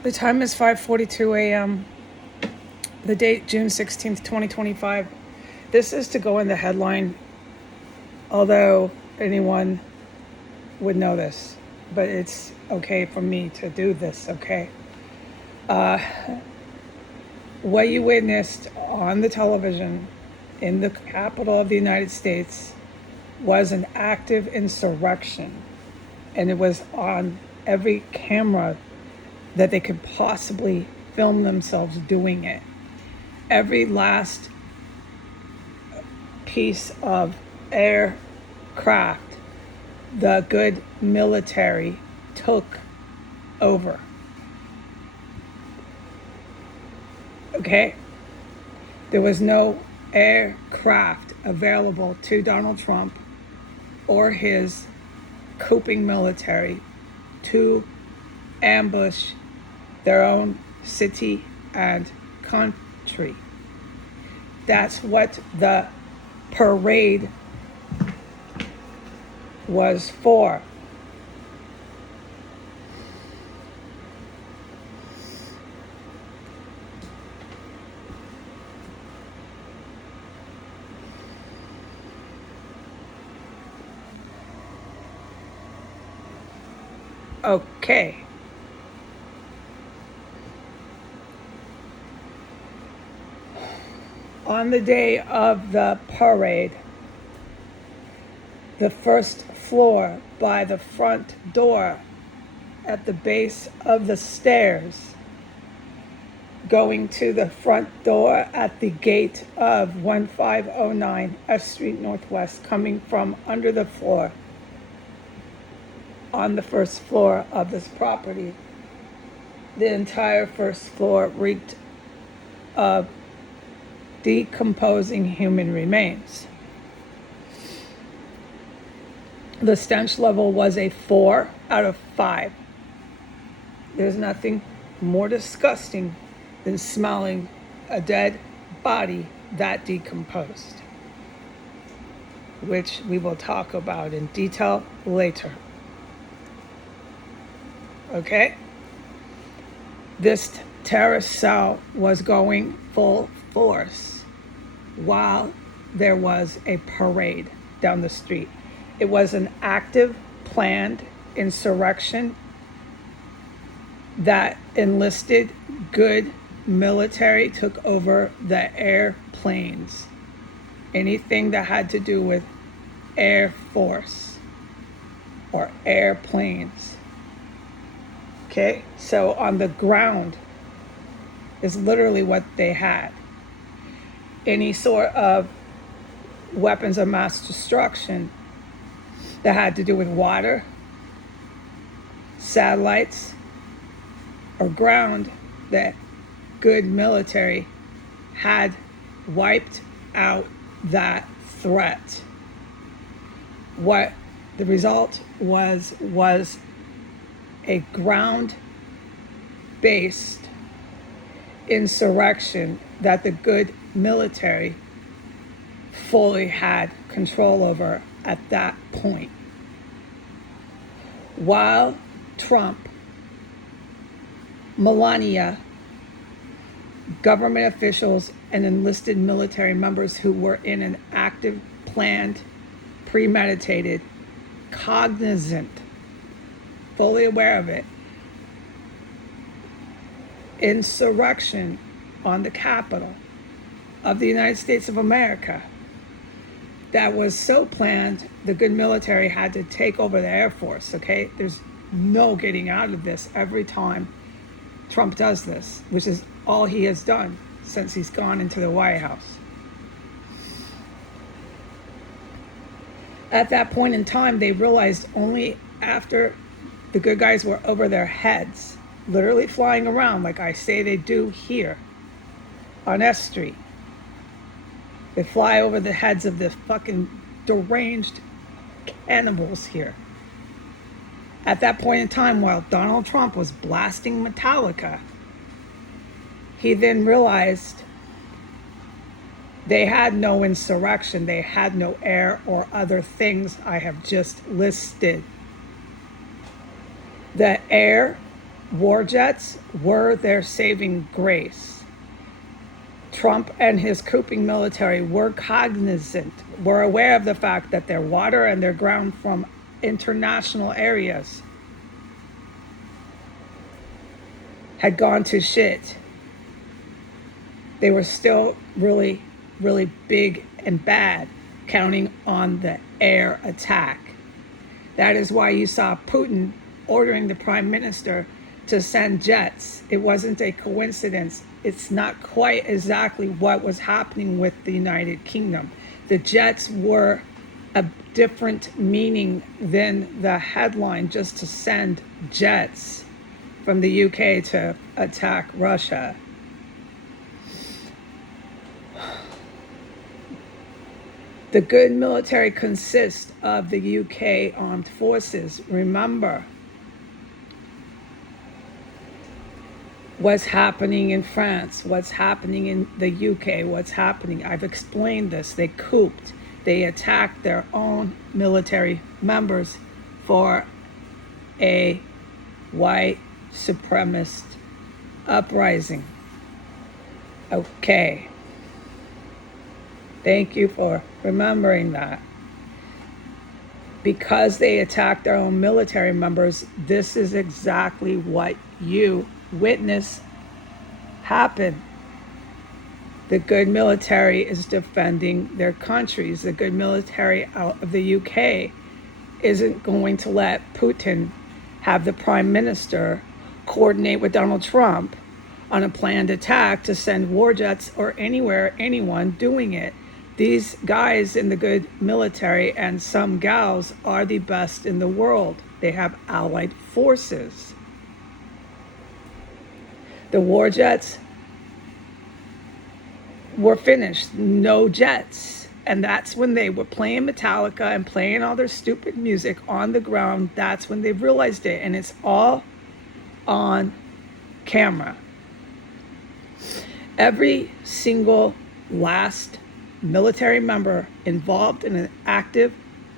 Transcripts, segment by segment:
The time is 5:42 a.m. The date, June 16th, 2025. This is to go in the headline, although anyone would know this, but it's okay for me to do this, okay? What you witnessed on the television in the capital of the United States was an active insurrection, and it was on every camera that they could possibly film themselves doing it. Every last piece of aircraft the good military took over. Okay? There was no aircraft available to Donald Trump or his coping military to ambush their own city and country. That's what the parade was for. Okay. On the day of the parade, the first floor by the front door at the base of the stairs, going to the front door at the gate of 1509 F Street Northwest, coming from under the floor on the first floor of this property. The entire first floor reeked of decomposing human remains. The stench level was a 4 out of 5. There's nothing more disgusting than smelling a dead body that decomposed, which we will talk about in detail later. Okay? This terrorist cell was going full force while there was a parade down the street. It was an active, planned insurrection that enlisted good military, took over the airplanes, anything that had to do with Air Force or airplanes. Okay, so on the ground is literally what they had. Any sort of weapons of mass destruction that had to do with water, satellites, or ground, that good military had wiped out that threat. What the result was a ground-based insurrection that the good military fully had control over at that point. While Trump, Melania, government officials, and enlisted military members who were in an active, planned, premeditated, cognizant, fully aware of it, insurrection on the Capitol of the United States of America, that was so planned, the good military had to take over the Air Force, okay? There's no getting out of this every time Trump does this, which is all he has done since he's gone into the White House. At that point in time, they realized only after the good guys were over their heads, literally flying around like I say they do here on S Street. They fly over the heads of the fucking deranged cannibals here. At that point in time, while Donald Trump was blasting Metallica, he then realized they had no insurrection. They had no air or other things I have just listed. The air war jets were their saving grace. Trump and his cooping military were cognizant, were aware of the fact that their water and their ground from international areas had gone to shit. They were still really, really big and bad, counting on the air attack. That is why you saw Putin ordering the prime minister to send jets. It wasn't a coincidence. It's not quite exactly what was happening with the United Kingdom. The jets were a different meaning than the headline just to send jets from the UK to attack Russia. The good military consists of the UK armed forces. Remember what's happening in France, what's happening in the UK, what's happening. I've explained this. They cooped. They attacked their own military members for a white supremacist uprising. Okay. Thank you for remembering that. Because they attacked their own military members, this is exactly what you witness happen. The good military is defending their countries. The good military out of the UK isn't going to let Putin have the prime minister coordinate with Donald Trump on a planned attack to send war jets or anyone doing it. These guys in the good military and some gals are the best in the world. They have allied forces. The war jets were finished. No jets. And that's when they were playing Metallica and playing all their stupid music on the ground. That's when they realized it. And it's all on camera. Every single last military member involved in an active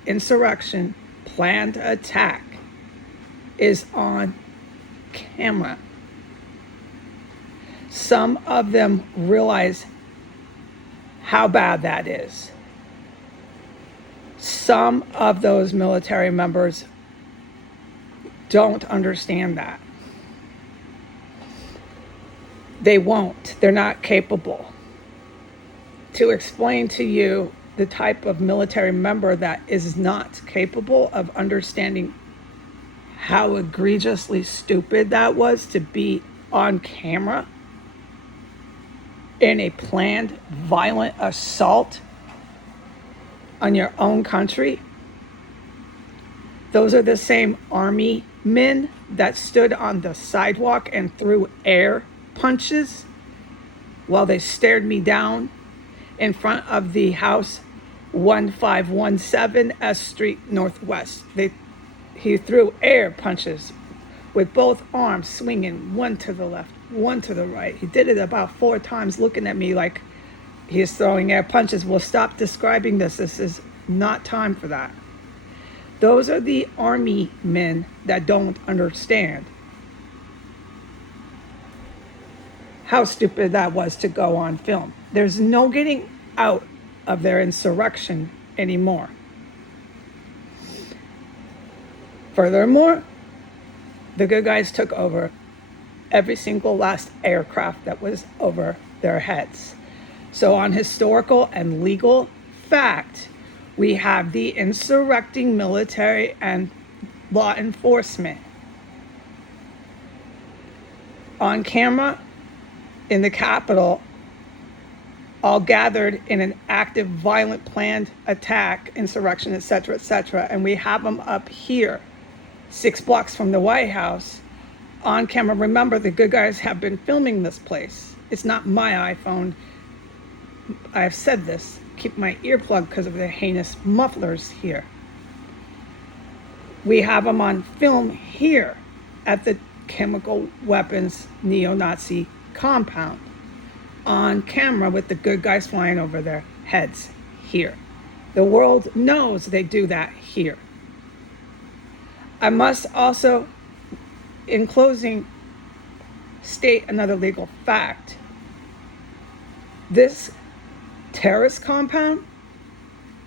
insurrection, planned attack, is on camera. Some of them realize how bad that is. Some of those military members don't understand that. They won't. They're not capable. To explain to you the type of military member that is not capable of understanding how egregiously stupid that was to be on camera in a planned violent assault on your own country. Those are the same army men that stood on the sidewalk and threw air punches while they stared me down in front of the house 1517 S Street Northwest. He threw air punches with both arms swinging, one to the left, one to the right. He did it about 4 times, looking at me like he's throwing air punches. Well, stop describing this. This is not time for that. Those are the army men that don't understand how stupid that was to go on film. There's no getting out of their insurrection anymore. Furthermore, the good guys took over every single last aircraft that was over their heads. So on historical and legal fact, we have the insurrecting military and law enforcement on camera in the Capitol, all gathered in an active, violent, planned attack, insurrection, etc., etc. And we have them up here, 6 blocks from the White House, on camera. Remember, the good guys have been filming this place. It's not my iPhone. I've said this. Keep my ear plugged because of the heinous mufflers here. We have them on film here at the chemical weapons neo-Nazi compound, on camera with the good guys flying over their heads here. The world knows they do that here. I must also, in closing, state another legal fact. This terrorist compound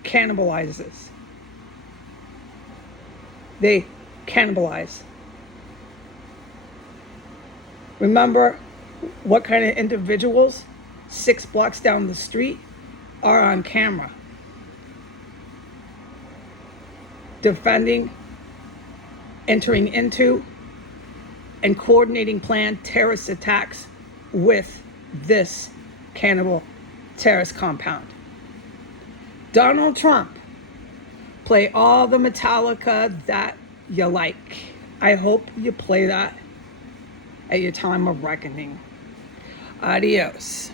cannibalizes. They cannibalize. Remember what kind of individuals 6 blocks down the street are on camera defending, entering into, and coordinating planned terrorist attacks with this cannibal terrorist compound. Donald Trump, play all the Metallica that you like. I hope you play that at your time of reckoning. Adios.